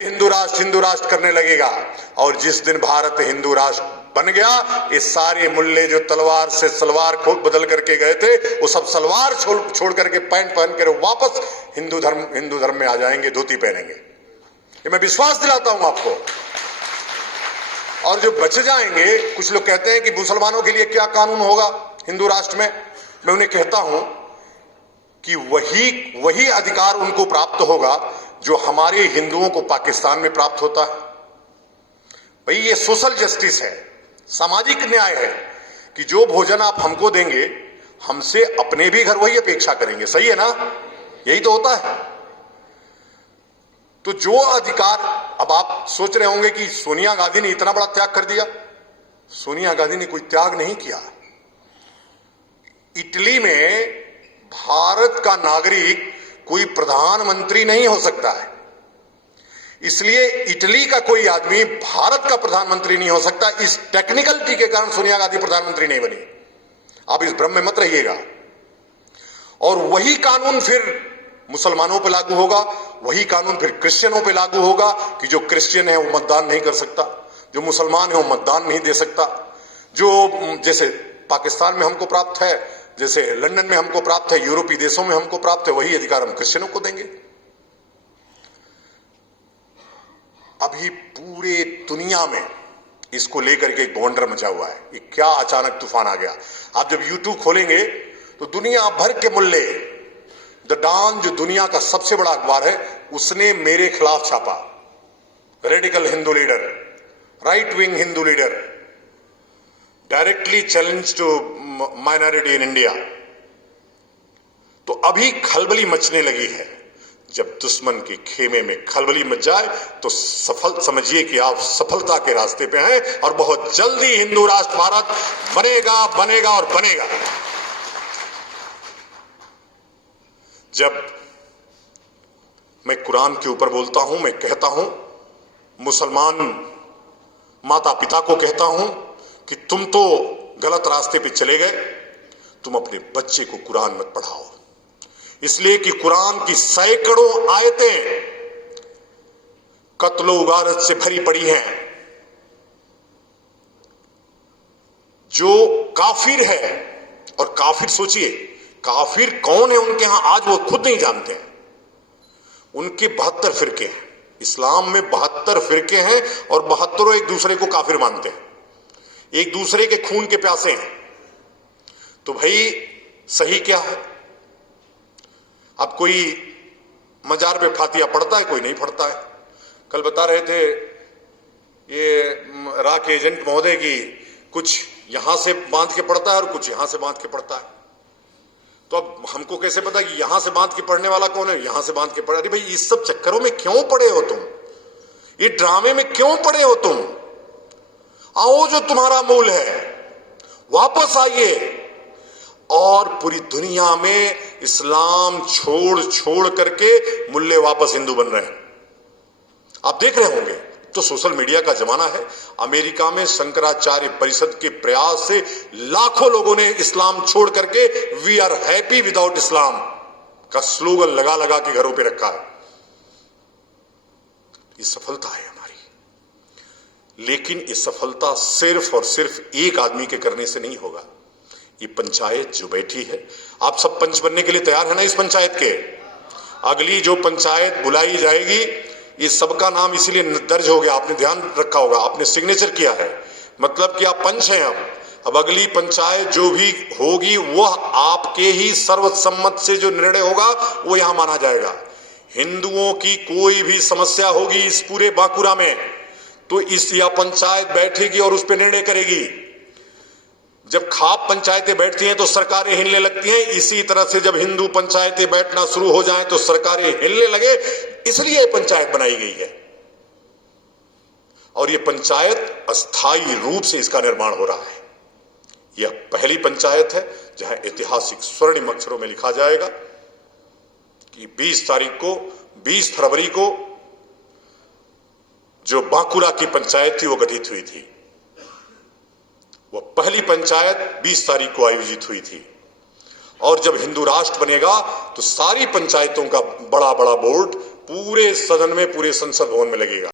हिंदू राष्ट्र करने लगेगा। और जिस दिन भारत हिंदू राष्ट्र बन गया, ये सारे मुल्ले जो तलवार से सलवार खोल बदल करके गए थे, वो सब सलवार छोड़ करके पैंट पहन कर वापस हिंदू धर्म में आ जाएंगे, धोती पहनेंगे। ये मैं विश्वास दिलाता हूं आपको। और जो बच जाएंगे, कुछ लोग कहते हैं कि मुसलमानों के लिए क्या कानून होगा हिंदू राष्ट्र में, मैं उन्हें कहता हूं कि वही अधिकार उनको प्राप्त होगा जो हमारे हिंदुओं को पाकिस्तान में प्राप्त होता है। भाई ये सोशल जस्टिस है, सामाजिक न्याय है कि जो भोजन आप हमको देंगे, हमसे अपने भी घर वही अपेक्षा करेंगे। सही है ना? यही तो होता है। तो जो अधिकार, अब आप सोच रहे होंगे कि सोनिया गांधी ने इतना बड़ा त्याग कर दिया। सोनिया गांधी ने कोई त्याग नहीं किया। इटली में भारत का नागरिक कोई प्रधानमंत्री नहीं हो सकता है, इसलिए इटली का कोई आदमी भारत का प्रधानमंत्री नहीं हो सकता। इस टेक्निकलिटी के कारण सोनिया गांधी प्रधानमंत्री नहीं बनी। आप इस भ्रम में मत रहिएगा। और वही कानून फिर मुसलमानों पर लागू होगा, वही कानून फिर क्रिश्चियनों पर लागू होगा कि जो क्रिश्चियन है वो मतदान नहीं कर सकता, जो मुसलमान है वो मतदान नहीं दे सकता। जो जैसे पाकिस्तान में हमको प्राप्त है, जैसे लंदन में हमको प्राप्त है, यूरोपीय देशों में हमको प्राप्त है, वही अधिकार हम क्रिश्चियनों को देंगे। अभी पूरे दुनिया में इसको लेकर के एक बवंडर मचा हुआ है। ये क्या अचानक तूफान आ गया। आप जब यूट्यूब खोलेंगे तो दुनिया भर के मुल्ले, द डॉन जो दुनिया का सबसे बड़ा अखबार है, उसने मेरे खिलाफ छापा। Radical Hindu leader, right wing Hindu leader, directly challenge to minority in India. तो अभी खलबली मचने लगी है। जब दुश्मन के खेमे में खलबली मच जाए तो समझिए कि आप सफलता के रास्ते पे हैं और बहुत जल्दी हिंदू राष्ट्र भारत बनेगा, बनेगा और बनेगा। जब मैं कुरान के ऊपर बोलता हूं, मैं कहता हूं, मुसलमान माता पिता को कहता हूं कि तुम तो गलत रास्ते पे चले गए, तुम अपने बच्चे को कुरान मत पढ़ाओ। इसलिए कि कुरान की सैकड़ों आयतें कत्लो गारत से भरी पड़ी हैं। जो काफिर है, और काफिर सोचिए काफिर कौन है उनके यहां आज वो खुद नहीं जानते हैं। उनके 72 फिरके हैं। इस्लाम में 72 फिरके हैं और 72 एक दूसरे को काफिर मानते हैं, एक दूसरे के खून के प्यासे हैं। तो भाई सही क्या है? अब कोई मजार पे फातिया पढ़ता है, कोई नहीं पढ़ता है। कल बता रहे थे ये राख एजेंट महोदय की, कुछ यहां से बांध के पढ़ता है और कुछ यहां से बांध के पढ़ता है। तो अब हमको कैसे पता कि यहां से बांध के पढ़ने वाला कौन है, यहां से बांध के पढ़ा? अरे भाई इस सब चक्करों में क्यों पड़े हो तुम? ये ड्रामे में क्यों पड़े हो तुम? आओ जो तुम्हारा मूल है, वापस आइए। और पूरी दुनिया में इस्लाम छोड़ करके मुल्ले वापस हिंदू बन रहे हैं। आप देख रहे होंगे, तो सोशल मीडिया का जमाना है। अमेरिका में शंकराचार्य परिषद के प्रयास से लाखों लोगों ने इस्लाम छोड़ करके वी आर हैप्पी विदाउट इस्लाम का स्लोगन लगा लगा के घरों पे रखा है। ये सफलता है हमारी। लेकिन ये सफलता सिर्फ और सिर्फ एक आदमी के करने से नहीं होगा। ये पंचायत जो बैठी है, आप सब पंच बनने के लिए तैयार है ना? इस पंचायत के अगली जो पंचायत बुलाई जाएगी, ये सबका नाम इसीलिए दर्ज हो गया, आपने ध्यान रखा होगा, आपने सिग्नेचर किया है, मतलब कि आप पंच हैं। अब अगली पंचायत जो भी होगी वह आपके ही सर्वसम्मत से जो निर्णय होगा वो यहां माना जाएगा। हिंदुओं की कोई भी समस्या होगी इस पूरे बांकुरा में, तो इस यह पंचायत बैठेगी और उस पर निर्णय करेगी। जब खाप पंचायतें बैठती हैं तो सरकारें हिलने लगती हैं। इसी तरह से जब हिंदू पंचायतें बैठना शुरू हो जाएं तो सरकारें हिलने लगे। इसलिए पंचायत बनाई गई है। और यह पंचायत अस्थायी रूप से इसका निर्माण हो रहा है। यह पहली पंचायत है जहां ऐतिहासिक स्वर्णिम अक्षरों में लिखा जाएगा कि 20 फरवरी को जो बांकुरा की पंचायत थी वो गठित हुई थी। वह पहली पंचायत 20 तारीख को आयोजित हुई थी। और जब हिंदू राष्ट्र बनेगा तो सारी पंचायतों का बड़ा बड़ा बोर्ड पूरे सदन में, पूरे संसद भवन में लगेगा।